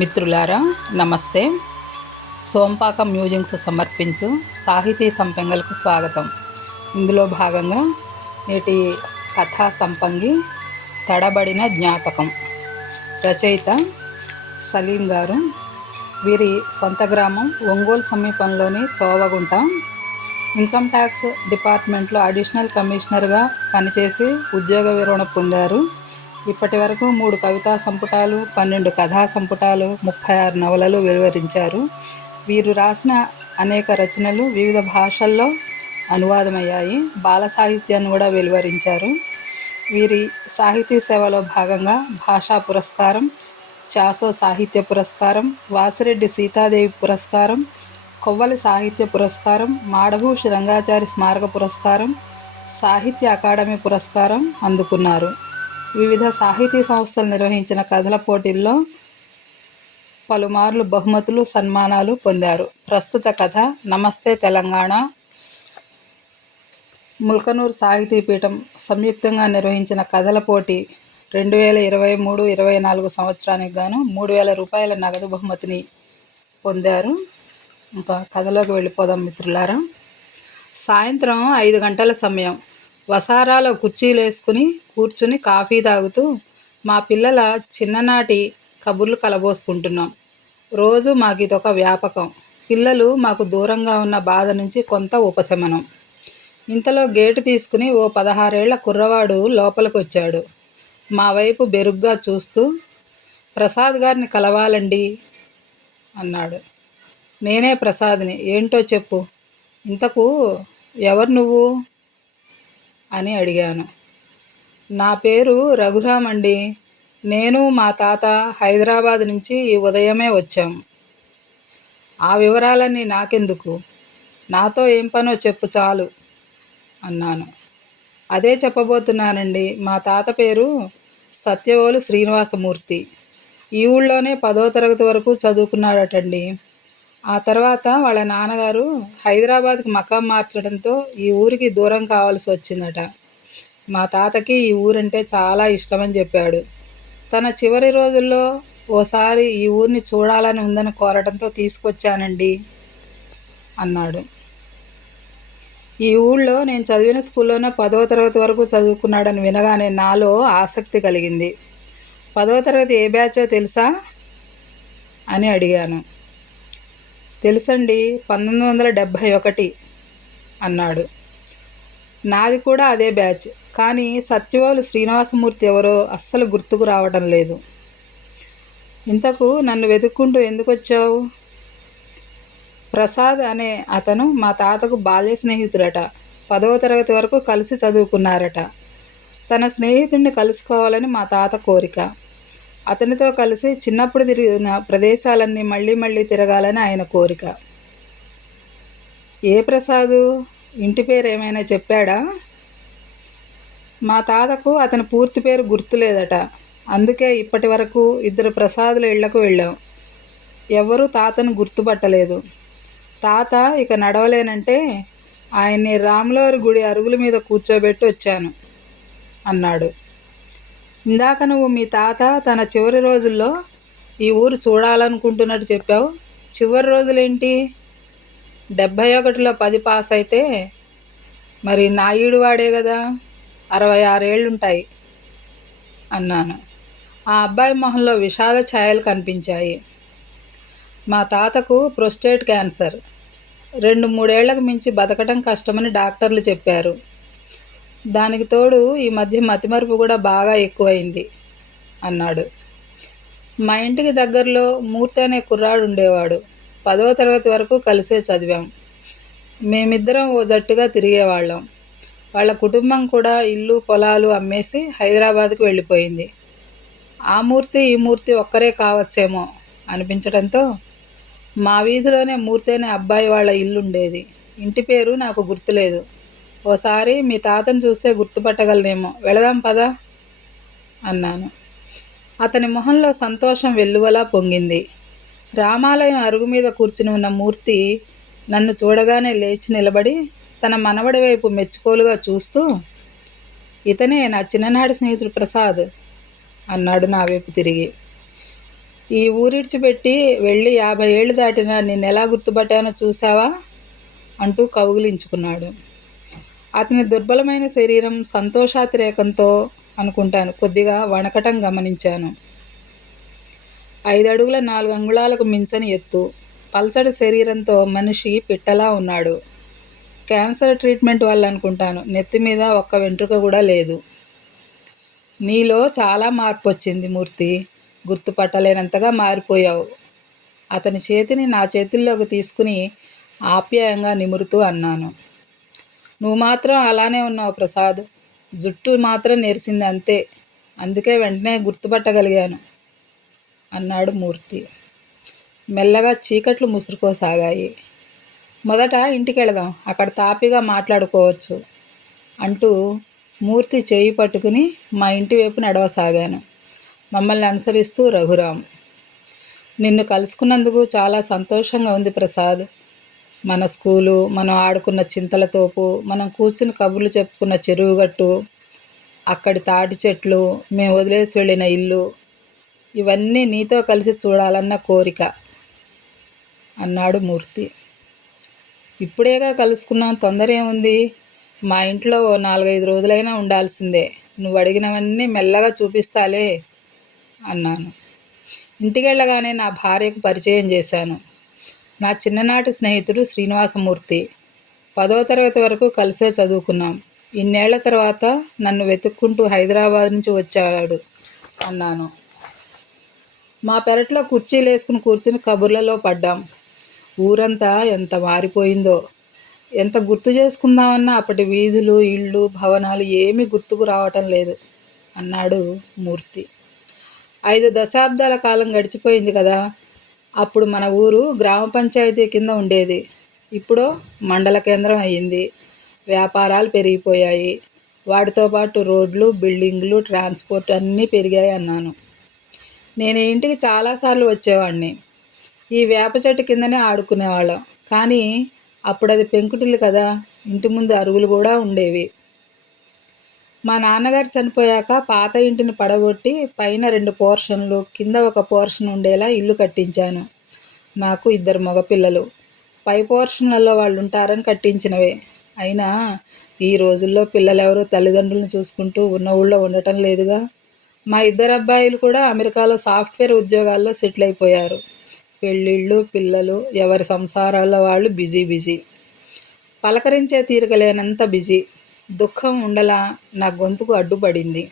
మిత్రులారా నమస్తే. సోంపాక మ్యూజింగ్స్ సమర్పించు సాహితీ సంపంగలకు స్వాగతం. ఇందులో భాగంగా నేటి కథా సంపంగి తడబడిన జ్ఞాపకం. రచయిత సలీం గారు. వీరి సొంత గ్రామం ఒంగోలు సమీపంలోని తోవగుంట. ఇన్కమ్ ట్యాక్స్ డిపార్ట్మెంట్లో అడిషనల్ కమిషనర్గా పనిచేసి ఉద్యోగ విరమణ పొందారు. ఇప్పటి వరకు 3 కవితా సంపుటాలు, 12 కథా సంపుటాలు, 36 నవలలు వెలువరించారు. వీరు రాసిన అనేక రచనలు వివిధ భాషల్లో అనువాదమయ్యాయి. బాల సాహిత్యాన్ని కూడా వెలువరించారు. వీరి సాహితీ సేవలో భాగంగా భాషా పురస్కారం, చాసో సాహిత్య పురస్కారం, వాసిరెడ్డి సీతాదేవి పురస్కారం, కొవ్వలి సాహిత్య పురస్కారం, మాడభూషి రంగాచారి స్మారక పురస్కారం, సాహిత్య అకాడమీ పురస్కారం అందుకున్నారు. వివిధ సాహితీ సంస్థలు నిర్వహించిన కథల పోటీల్లో పలుమార్లు బహుమతులు, సన్మానాలు పొందారు. ప్రస్తుత కథ నమస్తే తెలంగాణ. ముల్కనూరు సాహితీ పీఠం సంయుక్తంగా నిర్వహించిన కథల పోటీ 2023-24 సంవత్సరానికి గాను 3,000 రూపాయల నగదు బహుమతిని పొందారు. ఇంకా కథలోకి వెళ్ళిపోదాం మిత్రులారా. సాయంత్రం 5 గంటల సమయం. వసారాలో కుర్చీలు వేసుకుని కూర్చుని కాఫీ తాగుతూ మా పిల్లల చిన్ననాటి కబుర్లు కలబోసుకుంటున్నాం. రోజు మాకు ఇదొక వ్యాపకం. పిల్లలు మాకు దూరంగా ఉన్న బాధ నుంచి కొంత ఉపశమనం. ఇంతలో గేటు తీసుకుని ఓ 16 ఏళ్ల కుర్రవాడు లోపలికి వచ్చాడు. మా వైపు బెరుగ్గా చూస్తూ, ప్రసాద్ గారిని కలవాలండి అన్నాడు. నేనే ప్రసాద్ని. ఏంటో చెప్పు. ఇంతకు ఎవరు నువ్వు అని అడిగాను. నా పేరు రఘురామ్ అండి. నేను మా తాత హైదరాబాద్ నుంచి ఈ ఉదయమే వచ్చాం. ఆ వివరాలన్నీ నాకెందుకు, నాతో ఏం పనో చెప్పు చాలు అన్నాను. అదే చెప్పబోతున్నానండి. మా తాత పేరు సత్యవోలు శ్రీనివాసమూర్తి. ఈ ఊళ్ళోనే 10వ తరగతి వరకు చదువుకున్నాడటండి. ఆ తర్వాత వాళ్ళ నాన్నగారు హైదరాబాద్కి మకాం మార్చడంతో ఈ ఊరికి దూరం కావాల్సి వచ్చిందట. మా తాతకి ఈ ఊరంటే చాలా ఇష్టమని చెప్పాడు. తన చివరి రోజుల్లో ఓసారి ఈ ఊరిని చూడాలని ఉందని కోరడంతో తీసుకొచ్చానండి అన్నాడు. ఈ ఊళ్ళో నేను చదివిన స్కూల్లోనే 10వ తరగతి వరకు చదువుకున్నాడని వినగానే నాలో ఆసక్తి కలిగింది. 10వ తరగతి ఏ బ్యాచో తెలుసా అని అడిగాను. తెలుసండి, 1971 అన్నాడు. నాది కూడా అదే బ్యాచ్. కానీ సత్యవోలు శ్రీనివాసమూర్తి ఎవరో అస్సలు గుర్తుకు రావడం లేదు. ఇంతకు నన్ను వెతుక్కుంటూ ఎందుకు వచ్చావు? ప్రసాద్ అనే అతను మా తాతకు బాల్య స్నేహితుడట. 10వ తరగతి వరకు కలిసి చదువుకున్నారట. తన స్నేహితుడిని కలుసుకోవాలని మా తాత కోరిక. అతనితో కలిసి చిన్నప్పుడు తిరిగిన ప్రదేశాలన్నీ మళ్ళీ తిరగాలని ఆయన కోరిక. ఏ ప్రసాదు? ఇంటి పేరు ఏమైనా చెప్పాడా? మా తాతకు అతని పూర్తి పేరు గుర్తులేదట. అందుకే ఇప్పటి వరకు 2 ప్రసాదుల ఇళ్లకు వెళ్ళాం. ఎవరూ తాతను గుర్తుపట్టలేదు. తాత ఇక నడవలేనంటే ఆయన్ని రాములవారి గుడి అరుగుల మీద కూర్చోబెట్టి వచ్చాను అన్నాడు. ఇందాక నువ్వు మీ తాత తన చివరి రోజుల్లో ఈ ఊరు చూడాలనుకుంటున్నట్టు చెప్పావు. చివరి రోజులేంటి? 71లో 10 పాస్ అయితే మరి నా ఈడువాడే కదా, 66 ఏళ్ళుంటాయి అన్నాను. ఆ అబ్బాయి మొహంలో విషాద ఛాయలు కనిపించాయి. మా తాతకు ప్రోస్టేట్ క్యాన్సర్. 2-3 ఏళ్లకు మించి బతకటం కష్టమని డాక్టర్లు చెప్పారు. దానికి తోడు ఈ మధ్య మతిమరుపు కూడా బాగా ఎక్కువైంది అన్నాడు. మా ఇంటికి దగ్గరలో మూర్తి అనే కుర్రాడు ఉండేవాడు. 10వ తరగతి వరకు కలిసే చదివాం. మేమిద్దరం ఓ జట్టుగా తిరిగేవాళ్ళం. వాళ్ళ కుటుంబం కూడా ఇల్లు పొలాలు అమ్మేసి హైదరాబాద్కు వెళ్ళిపోయింది. ఆ మూర్తి ఈ మూర్తి ఒక్కరే కావచ్చేమో అనిపించడంతో మా వీధిలోనే మూర్తి అనే అబ్బాయి వాళ్ళ ఇల్లు ఉండేది. ఇంటి పేరు నాకు గుర్తులేదు. ఓసారి మీ తాతను చూస్తే గుర్తుపట్టగలనేమో, వెళదాం పదా అన్నాను. అతని మొహంలో సంతోషం వెల్లువలా పొంగింది. రామాలయం అరుగు మీద కూర్చుని ఉన్న మూర్తి నన్ను చూడగానే లేచి నిలబడి తన మనవడి వైపు మెచ్చుకోలుగా చూస్తూ, ఇతనే నా చిన్ననాటి స్నేహితుడు ప్రసాద్ అన్నాడు నా వైపు తిరిగి. ఈ ఊరిడ్చిపెట్టి వెళ్ళి 50 ఏళ్ళు దాటినా నిన్నెలా గుర్తుపట్టానో చూసావా అంటూ కౌగిలించుకున్నాడు. అతని దుర్బలమైన శరీరం సంతోషాతిరేకంతో అనుకుంటాను కొద్దిగా వణకటం గమనించాను. 5 అడుగుల 4 అంగుళాలకు మించని ఎత్తు, పల్చటి శరీరంతో మనిషి పిట్టలా ఉన్నాడు. క్యాన్సర్ ట్రీట్మెంట్ వల్ల అనుకుంటాను. నెత్తి మీద ఒక్క వెంట్రుక కూడా లేదు. నీలో చాలా మార్పు వచ్చింది మూర్తి. గుర్తుపట్టలేనంతగా మారిపోయావు. అతని చేతిని నా చేతుల్లోకి తీసుకుని ఆప్యాయంగా నిమురుతూ అన్నాను. నువ్వు మాత్రం అలానే ఉన్నావు ప్రసాద్. జుట్టు మాత్రం నెరిసింది అంతే. అందుకే వెంటనే గుర్తుపట్టగలిగాను అన్నాడు మూర్తి. మెల్లగా చీకట్లు ముసురుకోసాగాయి. మొదట ఇంటికి వెళదాం, అక్కడ తాపిగా మాట్లాడుకోవచ్చు అంటూ మూర్తి చేయి పట్టుకుని మా ఇంటి వైపు నడవసాగాను. మమ్మల్ని అనుసరిస్తూ రఘురాం. నిన్ను కలుసుకున్నందుకు చాలా సంతోషంగా ఉంది ప్రసాద్. మన స్కూలు, మనం ఆడుకున్న చింతల తోపు, మనం కూర్చుని కబుర్లు చెప్పుకున్న చెరువుగట్టు, అక్కడి తాటి చెట్లు, మేము వదిలేసి వెళ్ళిన ఇల్లు, ఇవన్నీ నీతో కలిసి చూడాలన్న కోరిక అన్నాడు మూర్తి. ఇప్పుడేగా కలుసుకున్నాం, తొందర ఏముంది? మా ఇంట్లో ఓ 4-5 రోజులైనా ఉండాల్సిందే. నువ్వు అడిగినవన్నీ మెల్లగా చూపిస్తాలే అన్నాను. ఇంటికెళ్ళగానే నా భార్యకు పరిచయం చేశాను. నా చిన్ననాటి స్నేహితుడు శ్రీనివాసమూర్తి. 10వ తరగతి వరకు కలిసే చదువుకున్నాం. ఇన్నేళ్ల తర్వాత నన్ను వెతుక్కుంటూ హైదరాబాద్ నుంచి వచ్చాడు అన్నాను. మా పెరట్లో కుర్చీలు వేసుకుని కూర్చుని కబుర్లలో పడ్డాం. ఊరంతా ఎంత మారిపోయిందో. ఎంత గుర్తు చేసుకుందామన్నా అప్పటి వీధులు, ఇళ్ళు, భవనాలు ఏమీ గుర్తుకు రావటం లేదు అన్నాడు మూర్తి. 5 దశాబ్దాల కాలం గడిచిపోయింది కదా. అప్పుడు మన ఊరు గ్రామ పంచాయతీ కింద ఉండేది. ఇప్పుడు మండల కేంద్రం అయ్యింది. వ్యాపారాలు పెరిగిపోయాయి. వాటితో పాటు రోడ్లు, బిల్డింగ్లు, ట్రాన్స్పోర్ట్ అన్నీ పెరిగాయి అన్నాను. నేను ఇంటికి చాలాసార్లు వచ్చేవాడిని. ఈ వేప చెట్టు కిందనే ఆడుకునేవాళ్ళం. కానీ అప్పుడు అది పెంకుటిల్లు కదా. ఇంటి ముందు అరుగులు కూడా ఉండేవి. మా నాన్నగారు చనిపోయాక పాత ఇంటిని పడగొట్టి పైన 2 పోర్షన్లు, కింద ఒక పోర్షన్ ఉండేలా ఇల్లు కట్టించాను. నాకు 2 మగపిల్లలు. పై పోర్షన్లలో వాళ్ళు ఉంటారని కట్టించినవే. అయినా ఈ రోజుల్లో పిల్లలెవరూ తల్లిదండ్రులను చూసుకుంటూ ఉన్న ఊళ్ళో ఉండటం లేదుగా. మా 2 అబ్బాయిలు కూడా అమెరికాలో సాఫ్ట్వేర్ ఉద్యోగాల్లో సెటిల్ అయిపోయారు. పెళ్ళిళ్ళు, పిల్లలు, ఎవరి సంసారాల్లో వాళ్ళు బిజీ. పలకరించే తీరిక లేనంత బిజీ. దుఃఖం ఉండలా నా గొంతుకు అడ్డుపడింది.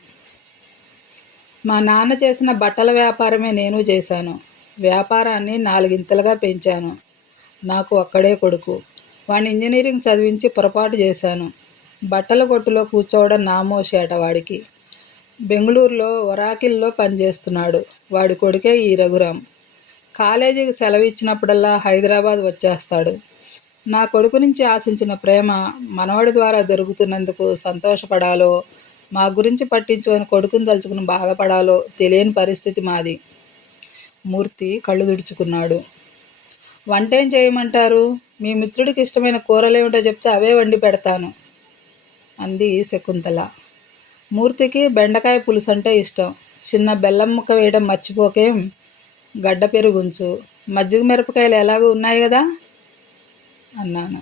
మా నాన్న చేసిన బట్టల వ్యాపారమే నేను చేశాను. వ్యాపారాన్ని 4 ఇంతలుగా పెంచాను. నాకు ఒక్కడే కొడుకు. వాడిని ఇంజనీరింగ్ చదివించి పొరపాటు చేశాను. బట్టల కొట్టులో కూర్చోవడం నామోషేట వాడికి. బెంగళూరులో ఒరాకిల్లో పనిచేస్తున్నాడు. వాడి కొడుకే ఈ రఘురాం. కాలేజీకి సెలవు ఇచ్చినప్పుడల్లా హైదరాబాద్ వచ్చేస్తాడు. నా కొడుకు నుంచి ఆశించిన ప్రేమ మనవడి ద్వారా దొరుకుతున్నందుకు సంతోషపడాలో, మా గురించి పట్టించుకొని కొడుకుని తలుచుకుని బాధపడాలో తెలియని పరిస్థితి మాది. మూర్తి కళ్ళు తుడుచుకున్నాడు. వంటేం చేయమంటారు? మీ మిత్రుడికి ఇష్టమైన కూరలేమిటో చెప్తే అవే వండి పెడతాను అంది శకుంతల. మూర్తికి బెండకాయ పులుసు అంటే ఇష్టం. చిన్న బెల్లం ముక్క వేయడం మర్చిపోకేం. గడ్డ పెరుగుంచు. మజ్జిగ మిరపకాయలు ఎలాగూ ఉన్నాయి కదా అన్నాను.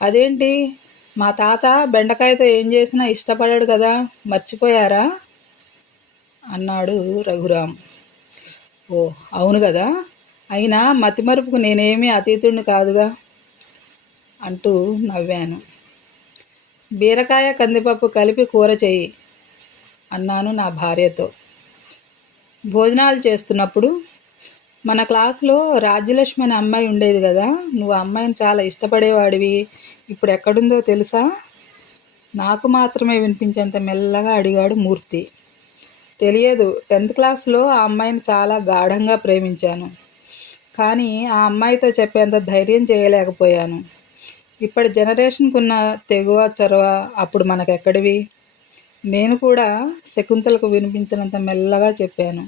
అదేంటి, మా తాత బెండకాయతో ఏం చేసినా ఇష్టపడాడు కదా, మర్చిపోయారా అన్నాడు రఘురాం. ఓ అవును కదా, అయినా మతిమరుపుకు నేనేమీ అతీతుడిని కాదుగా అంటూ నవ్వాను. బీరకాయ కందిపప్పు కలిపి కూర చెయ్యి అన్నాను నా భార్యతో. భోజనాలు చేస్తున్నప్పుడు, మన క్లాసులో రాజ్యలక్ష్మి అనే అమ్మాయి ఉండేది కదా, నువ్వు ఆ అమ్మాయిని చాలా ఇష్టపడేవాడివి. ఇప్పుడు ఎక్కడుందో తెలుసా? నాకు మాత్రమే వినిపించేంత మెల్లగా అడిగాడు మూర్తి. తెలియదు. 10th క్లాస్లో ఆ అమ్మాయిని చాలా గాఢంగా ప్రేమించాను. కానీ ఆ అమ్మాయితో చెప్పేంత ధైర్యం చేయలేకపోయాను. ఇప్పటి జనరేషన్కు ఉన్న తెగువ, చొరవ అప్పుడు మనకెక్కడివి? నేను కూడా శకుంతలకు వినిపించినంత మెల్లగా చెప్పాను.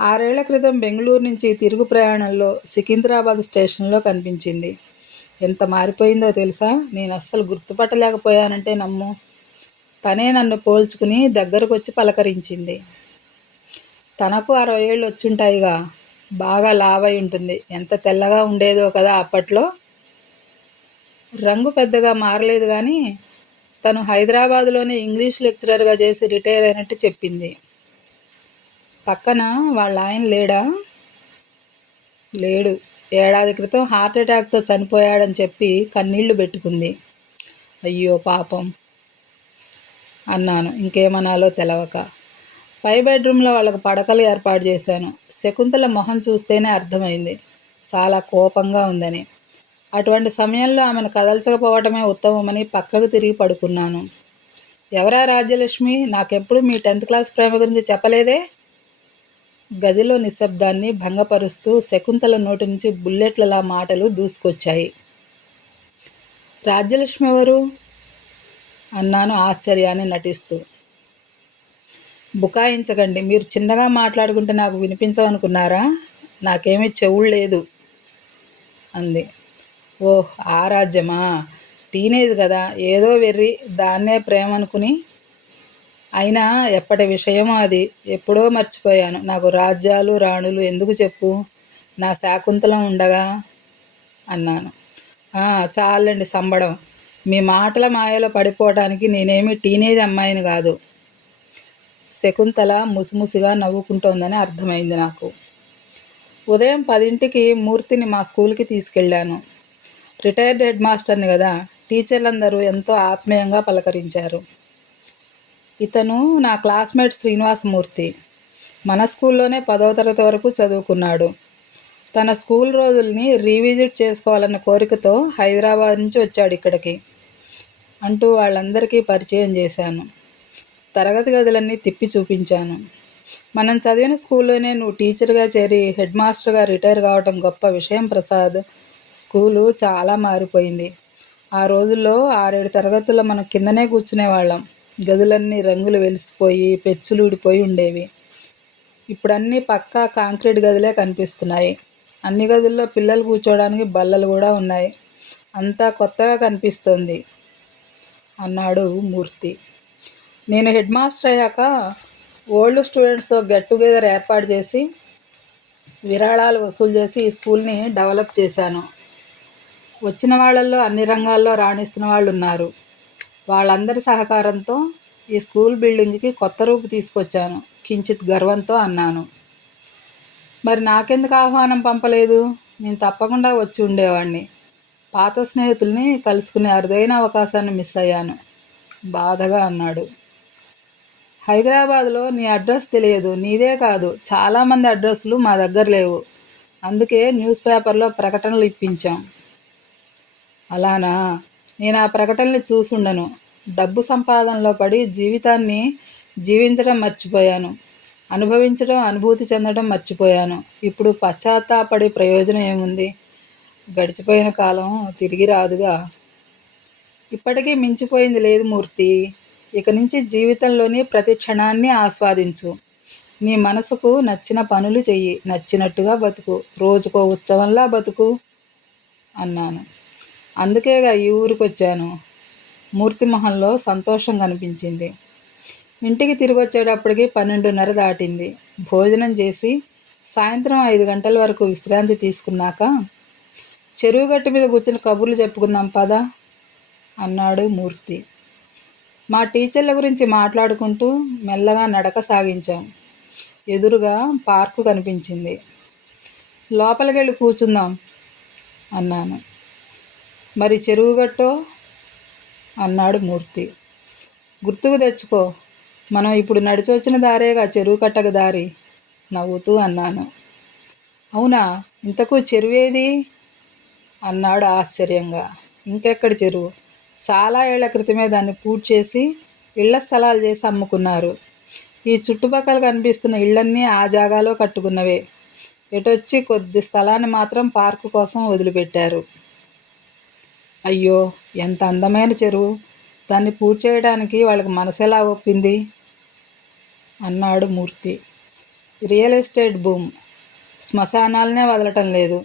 6 ఏళ్ల క్రితం బెంగళూరు నుంచి తిరుగు ప్రయాణంలో సికింద్రాబాద్ స్టేషన్లో కనిపించింది. ఎంత మారిపోయిందో తెలుసా? నేను అస్సలు గుర్తుపట్టలేకపోయానంటే నమ్ము. తనే నన్ను పోల్చుకుని దగ్గరకు వచ్చి పలకరించింది. తనకు 60 ఏళ్ళు వచ్చుంటాయిగా. బాగా లావై ఉంటుంది. ఎంత తెల్లగా ఉండేదో కదా అప్పట్లో. రంగు పెద్దగా మారలేదు కానీ తను హైదరాబాదులోనే ఇంగ్లీష్ లెక్చరర్గా చేసి రిటైర్ అయినట్టు చెప్పింది. పక్కన వాళ్ళ ఆయన లేడా? లేడు. ఏడాది క్రితం హార్ట్ అటాక్తో చనిపోయాడని చెప్పి కన్నీళ్లు పెట్టుకుంది. అయ్యో పాపం అన్నాను ఇంకేమనాలో తెలవక. పై బెడ్రూమ్లో వాళ్ళకు పడకలు ఏర్పాటు చేశాను. శకుంతల మొహం చూస్తేనే అర్థమైంది చాలా కోపంగా ఉందని. అటువంటి సమయంలో ఆమెను కదల్చకపోవటమే ఉత్తమమని పక్కకు తిరిగి పడుకున్నాను. ఎవరా రాజ్యలక్ష్మి? నాకెప్పుడు మీ 10th క్లాస్ ప్రేమ గురించి చెప్పలేదే? గదిలో నిశ్శబ్దాన్ని భంగపరుస్తూ శకుంతల నోటి నుంచి బుల్లెట్లలా మాటలు దూసుకొచ్చాయి. రాజ్యలక్ష్మి ఎవరు? అన్నాను ఆశ్చర్యాన్ని నటిస్తూ. బుకాయించకండి. మీరు చిన్నగా మాట్లాడుకుంటే నాకు వినిపించవనుకున్నారా? నాకేమీ చెవుడు లేదు అంది. ఓహ్, ఆ రాజ్యమా? టీనేజ్ కదా, ఏదో వెర్రి, దాన్నే ప్రేమ అనుకుని. అయినా ఎప్పటి విషయమో అది, ఎప్పుడో మర్చిపోయాను. నాకు రాజ్యాలు రాణులు ఎందుకు చెప్పు, నా శాకుంతలం ఉండగా అన్నాను. చాలండి సంబడం. మీ మాటల మాయలో పడిపోవటానికి నేనేమి టీనేజ్ అమ్మాయిని కాదు. శకుంతల ముసిముసిగా నవ్వుకుంటోందని అర్థమైంది నాకు. ఉదయం 10ంటికి మూర్తిని మా స్కూల్కి తీసుకెళ్ళాను. రిటైర్డ్ హెడ్ మాస్టర్ని కదా. టీచర్లందరూ ఎంతో ఆత్మీయంగా పలకరించారు. ఇతను నా క్లాస్మేట్ శ్రీనివాసమూర్తి. మన స్కూల్లోనే 10వ తరగతి వరకు చదువుకున్నాడు. తన స్కూల్ రోజుల్ని రీవిజిట్ చేసుకోవాలన్న కోరికతో హైదరాబాద్ నుంచి వచ్చాడు ఇక్కడికి అంటూ వాళ్ళందరికీ పరిచయం చేశాను. తరగతి గదులన్నీ తిప్పి చూపించాను. మనం చదివిన స్కూల్లోనే నువ్వు టీచర్గా చేరి హెడ్ మాస్టర్గా రిటైర్ కావటం గొప్ప విషయం ప్రసాద్. స్కూలు చాలా మారిపోయింది. ఆ రోజుల్లో 6-7 తరగతుల్లో మనం కిందనే కూర్చునేవాళ్ళం. గదులన్నీ రంగులు వెలిసిపోయి పెచ్చులు ఊడిపోయి ఉండేవి. ఇప్పుడన్నీ పక్కా కాంక్రీట్ గదులే కనిపిస్తున్నాయి. అన్ని గదుల్లో పిల్లలు కూర్చోవడానికి బల్లలు కూడా ఉన్నాయి. అంతా కొత్తగా కనిపిస్తోంది అన్నాడు మూర్తి. నేను హెడ్ మాస్టర్ అయ్యాక ఓల్డ్ స్టూడెంట్స్తో గెట్ టుగెదర్ ఏర్పాటు చేసి విరాళాలు వసూలు చేసి ఈ స్కూల్ని డెవలప్ చేశాను. వచ్చిన వాళ్ళల్లో అన్ని రంగాల్లో రాణిస్తున్న వాళ్ళు ఉన్నారు. వాళ్ళందరి సహకారంతో ఈ స్కూల్ బిల్డింగ్కి కొత్త రూపు తీసుకొచ్చాను కించిత్ గర్వంతో అన్నాను. మరి నాకెందుకు ఆహ్వానం పంపలేదు? నేను తప్పకుండా వచ్చి ఉండేవాడిని. పాత స్నేహితుల్ని కలుసుకునే అరుదైన అవకాశాన్ని మిస్ అయ్యాను బాధగా అన్నాడు. హైదరాబాద్లో నీ అడ్రస్ తెలియదు. నీదే కాదు, చాలామంది అడ్రస్లు మా దగ్గర లేవు. అందుకే న్యూస్ పేపర్లో ప్రకటనలు ఇప్పించాం. అలానా? నేను ఆ ప్రకటనలు చూసుండను. డబ్బు సంపాదనలో పడి జీవితాన్ని జీవించడం మర్చిపోయాను. అనుభవించడం, అనుభూతి చెందడం మర్చిపోయాను. ఇప్పుడు పశ్చాత్తాపడి ప్రయోజనం ఏముంది? గడిచిపోయిన కాలం తిరిగి రాదుగా. ఇప్పటికీ మించిపోయింది లేదు మూర్తి. ఇక నుంచి జీవితంలోని ప్రతి క్షణాన్ని ఆస్వాదించు. నీ మనసుకు నచ్చిన పనులు చెయ్యి, నచ్చినట్టుగా బతుకు, రోజుకో ఉత్సవంలా బతుకు అన్నాను. అందుకేగా ఈ ఊరికి వచ్చాను. మూర్తి మొహంలో సంతోషం కనిపించింది. ఇంటికి తిరిగి వచ్చేటప్పటికి 12:30 దాటింది. భోజనం చేసి సాయంత్రం 5 గంటల వరకు విశ్రాంతి తీసుకున్నాక చెరువు గట్టు మీద కూర్చుని కబుర్లు చెప్పుకుందాం పదా అన్నాడు మూర్తి. మా టీచర్ల గురించి మాట్లాడుకుంటూ మెల్లగా నడక సాగించాం. ఎదురుగా పార్కు కనిపించింది. లోపలికి వెళ్ళి కూర్చుందాం అన్నాను. మరి చెరువు గట్టో అన్నాడు మూర్తి. గుర్తుకు తెచ్చుకో, మనం ఇప్పుడు నడిచి వచ్చిన దారేగా చెరువు కట్టక దారి నవ్వుతూ అన్నాను. అవునా? ఇంతకు చెరువేది అన్నాడు ఆశ్చర్యంగా. ఇంకెక్కడి చెరువు? చాలా ఏళ్ల క్రితమే దాన్ని పూర్తి చేసి ఇళ్ల స్థలాలు చేసి అమ్ముకున్నారు. ఈ చుట్టుపక్కల కనిపిస్తున్న ఇళ్ళన్నీ ఆ జాగాలో కట్టుకున్నవే. ఎటొచ్చి కొద్ది స్థలాన్ని మాత్రం పార్కు కోసం వదిలిపెట్టారు. అయ్యో, ఎంత అందమైన చెరువు! దాన్ని పూర్తి చేయడానికి వాళ్ళకి మనసెలా ఒప్పింది అన్నాడు మూర్తి. Real estate boom. శ్మశానాలనే వదలటం లేదు.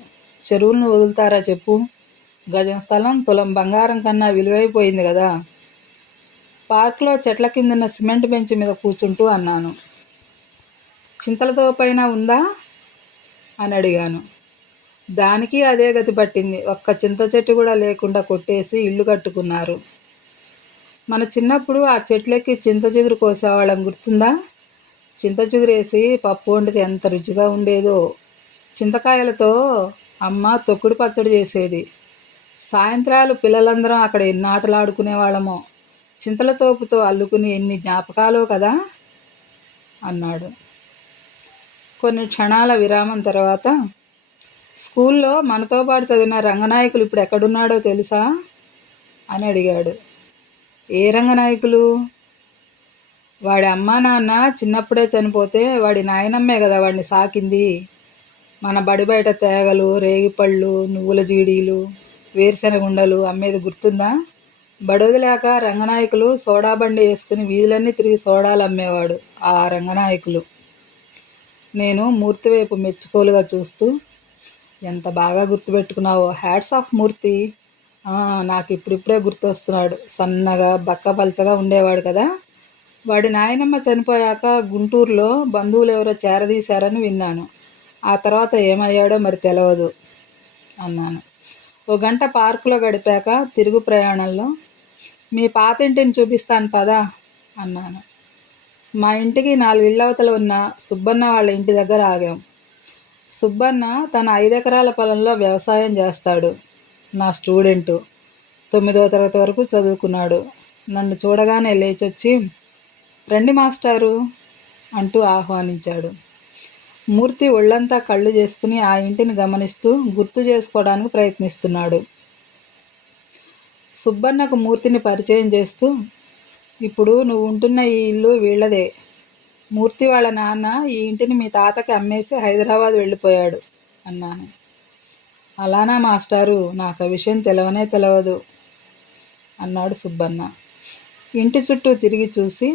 చెరువులను వదులుతారా చెప్పు? గజం స్థలం తులం బంగారం కన్నా విలువైపోయింది కదా. పార్కులో చెట్ల కిందన్న సిమెంట్ బెంచ్ మీద కూర్చుంటూ అన్నాను. చింతలతో పైన ఉందా అని అడిగాను. దానికి అదే గతి పట్టింది. ఒక్క చింత చెట్టు కూడా లేకుండా కొట్టేసి ఇల్లు కట్టుకున్నారు. మన చిన్నప్పుడు ఆ చెట్లెక్కి చింత చిగురు కోసేవాళ్ళం గుర్తుందా? చింత చిగురేసి పప్పు వండితే ఎంత రుచిగా ఉండేదో. చింతకాయలతో అమ్మ తొక్కుడు పచ్చడి చేసేది. సాయంత్రాలు పిల్లలందరం అక్కడ ఎన్ని ఆటలు ఆడుకునేవాళ్ళమో. చింతల తోపుతో అల్లుకుని ఎన్ని జ్ఞాపకాలో కదా అన్నాడు. కొన్ని క్షణాల విరామం తర్వాత, స్కూల్లో మనతో పాటు చదివిన రంగనాయకులు ఇప్పుడు ఎక్కడున్నాడో తెలుసా అని అడిగాడు. ఏ రంగనాయకులు? వాడి అమ్మా నాన్న చిన్నప్పుడే చనిపోతే వాడి నాయనమ్మే కదా వాడిని సాకింది. మన బడి బయట తేగలు, రేగిపళ్ళు, నువ్వుల జీడీలు, వేరుశెనగ ఉండలు అమ్మేది గుర్తుందా? బడొదిలాక రంగనాయకులు సోడా బండి వేసుకుని వీధులన్నీ తిరిగి సోడాలు అమ్మేవాడు. ఆ రంగనాయకులు. నేను మూర్తి వైపు మెచ్చుకోలుగా చూస్తూ, ఎంత బాగా గుర్తుపెట్టుకున్నావో, హ్యాట్స్ ఆఫ్ మూర్తి. నాకు ఇప్పుడిప్పుడే గుర్తొస్తున్నాడు. సన్నగా బక్కపలచగా ఉండేవాడు కదా. వాడి నాయనమ్మ చనిపోయాక గుంటూరులో బంధువులు ఎవరో చేరదీశారని విన్నాను. ఆ తర్వాత ఏమయ్యాడో మరి తెలియదు అన్నాను. ఓ గంట పార్కులో గడిపాక తిరుగు ప్రయాణంలో, మీ పాత ఇంటిని చూపిస్తాను పదా అన్నాను. మా ఇంటికి 4 ఇళ్ళవతల ఉన్న సుబ్బన్న వాళ్ళ ఇంటి దగ్గర ఆగాం. సుబ్బన్న తన 5 ఎకరాల పొలంలో వ్యవసాయం చేస్తాడు. నా స్టూడెంటు. 9వ తరగతి వరకు చదువుకున్నాడు. నన్ను చూడగానే లేచొచ్చి, రండి మాస్టారు అంటూ ఆహ్వానించాడు. మూర్తి ఒళ్ళంతా కళ్ళు చేసుకుని ఆ ఇంటిని గమనిస్తూ గుర్తు చేసుకోవడానికి ప్రయత్నిస్తున్నాడు. సుబ్బన్నకు మూర్తిని పరిచయం చేస్తూ, ఇప్పుడు నువ్వు ఉంటున్న ఈ ఇల్లు వీళ్ళదే. మూర్తి వాళ్ళ నాన్న ఈ ఇంటిని మీ తాతకి అమ్మేసి హైదరాబాద్ వెళ్ళిపోయాడు అన్నాను. అలానా మాస్టారు, నాకు ఆ విషయం తెలవనే తెలవదు అన్నాడు సుబ్బన్న. ఇంటి చుట్టూ తిరిగి చూసి,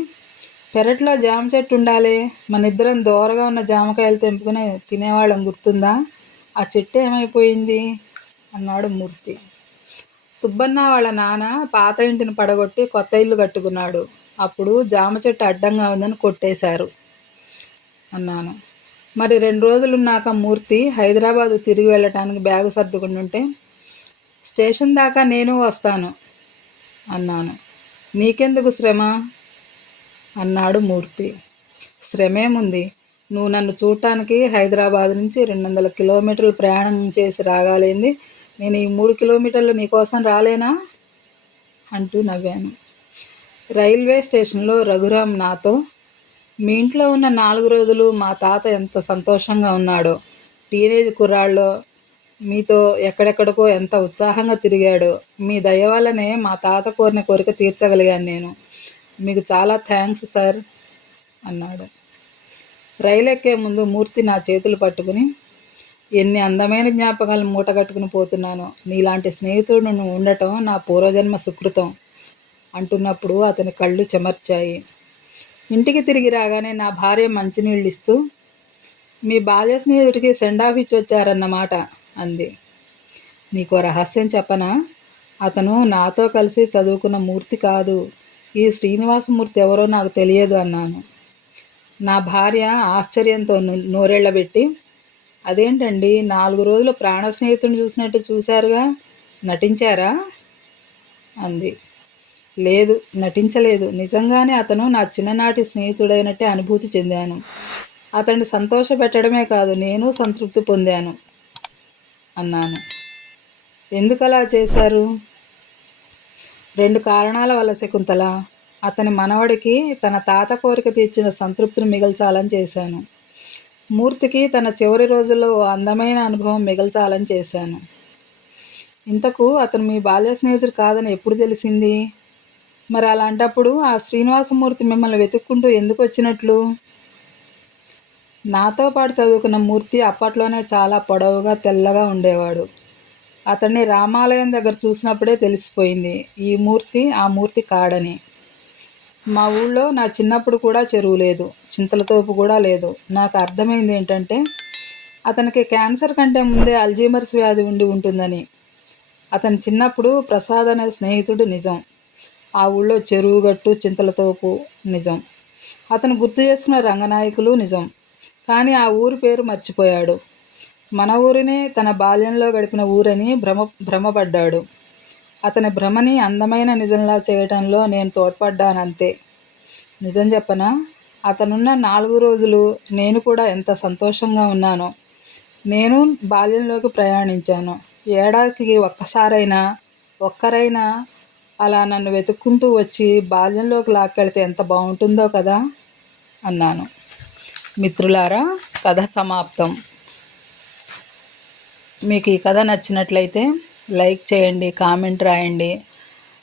పెరట్లో జామ చెట్టు ఉండాలే, మనిద్దరం దూరగా ఉన్న జామకాయలు తెంపుకుని తినేవాళ్ళం గుర్తుందా? ఆ చెట్టు ఏమైపోయింది అన్నాడు మూర్తి. సుబ్బన్న వాళ్ళ నాన్న పాత ఇంటిని పడగొట్టి కొత్త ఇల్లు కట్టుకున్నాడు. అప్పుడు జామ చెట్టు అడ్డంగా ఉందని కొట్టేశారు అన్నాను. మరి 2 రోజులున్నాక మూర్తి హైదరాబాదు తిరిగి వెళ్ళటానికి బ్యాగు సర్దుకుంటుంటే, స్టేషన్ దాకా నేను వస్తాను అన్నాను. నీకెందుకు శ్రమ అన్నాడు మూర్తి. శ్రమేముంది, నువ్వు నన్ను చూడటానికి హైదరాబాద్ నుంచి 200 కిలోమీటర్లు ప్రయాణం చేసి రాగాలేంది, నేను ఈ 3 కిలోమీటర్లు నీకోసం రాలేనా అంటూ నవ్వాను. రైల్వే స్టేషన్లో రఘురామ్ నాతో, మీ ఇంట్లో ఉన్న 4 రోజులు మా తాత ఎంత సంతోషంగా ఉన్నాడో, టీనేజ్ కుర్రాళ్ళో మీతో ఎక్కడెక్కడికో ఎంత ఉత్సాహంగా తిరిగాడో, మీ దయ వల్లనే మా తాత కోరిన కోరిక తీర్చగలిగాను నేను. మీకు చాలా థ్యాంక్స్ సార్ అన్నాడు. రైలు ఎక్కే ముందు మూర్తి నా చేతులు పట్టుకుని, ఎన్ని అందమైన జ్ఞాపకాలు మూటగట్టుకుని పోతున్నానో, నీలాంటి స్నేహితుడు నువ్వు ఉండటం నా పూర్వజన్మ సుకృతం అంటున్నప్పుడు అతని కళ్ళు చెమర్చాయి. ఇంటికి తిరిగి రాగానే నా భార్య మంచినీళ్ళు ఇస్తూ, మీ బాల్య స్నేహితుడికి సెండాఫ్ ఇచ్చి వచ్చారన్నమాట అంది. నీకో రహస్యం చెప్పనా? అతను నాతో కలిసి చదువుకున్న మూర్తి కాదు. ఈ శ్రీనివాసమూర్తి ఎవరో నాకు తెలియదు అన్నాను. నా భార్య ఆశ్చర్యంతో నోరెళ్లబెట్టి, అదేంటండి, 4 రోజులు ప్రాణ స్నేహితుడిని చూసినట్టు చూశారుగా, నటించారా అంది. లేదు, నటించలేదు. నిజంగానే అతను నా చిన్ననాటి స్నేహితుడైనట్టే అనుభూతి చెందాను. అతన్ని సంతోషపెట్టడమే కాదు, నేను సంతృప్తి పొందాను అన్నాను. ఎందుకలా చేశారు? 2 కారణాల వల్ల శకుంతల. అతని మనవడికి తన తాత కోరిక తీర్చిన సంతృప్తిని మిగల్చాలని చేశాను. మూర్తికి తన చివరి రోజుల్లో ఓ అందమైన అనుభవం మిగల్చాలని చేశాను. ఇంతకు అతను మీ బాల్య స్నేహితుడు కాదని ఎప్పుడు తెలిసింది? మరి అలాంటప్పుడు ఆ శ్రీనివాసమూర్తి మిమ్మల్ని వెతుక్కుంటూ ఎందుకు వచ్చినట్లు? నాతో పాటు చదువుకున్న మూర్తి అప్పట్లోనే చాలా పొడవుగా తెల్లగా ఉండేవాడు. అతన్ని రామాలయం దగ్గర చూసినప్పుడే తెలిసిపోయింది ఈ మూర్తి ఆ మూర్తి కాడని. మా ఊళ్ళో నా చిన్నప్పుడు కూడా చెరువు లేదు, చింతలతోపు కూడా లేదు. నాకు అర్థమైంది ఏంటంటే, అతనికి క్యాన్సర్ కంటే ముందే అల్జీమర్స్ వ్యాధి ఉండి ఉంటుందని. అతని చిన్నప్పుడు ప్రసాద్ అనే స్నేహితుడు నిజం, ఆ ఊళ్ళో చెరువు గట్టు చింతలతోపు నిజం, అతను గుర్తు చేసుకున్న రంగనాయకులు నిజం. కానీ ఆ ఊరి పేరు మర్చిపోయాడు. మన ఊరినే తన బాల్యంలో గడిపిన ఊరని భ్రమపడ్డాడు. అతని భ్రమని అందమైన నిజంలా చేయటంలో నేను తోడ్పడ్డానంతే. నిజం చెప్పనా, అతనున్న 4 రోజులు నేను కూడా ఎంత సంతోషంగా ఉన్నానో. నేను బాల్యంలోకి ప్రయాణించాను. ఏడాదికి ఒక్కరైనా అలా నన్ను వెతుక్కుంటూ వచ్చి బాల్యంలోకి లాక్కెళ్తే ఎంత బాగుంటుందో కదా అన్నాను. మిత్రులారా, కథ సమాప్తం. మీకు ఈ కథ నచ్చినట్లయితే లైక్ చేయండి, కామెంట్ రాయండి,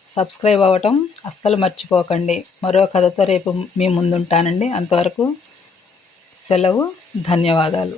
సబ్స్క్రైబ్ అవ్వటం అస్సలు మర్చిపోకండి. మరో కథతో రేపు మీ ముందుంటానండి. అంతవరకు సెలవు. ధన్యవాదాలు.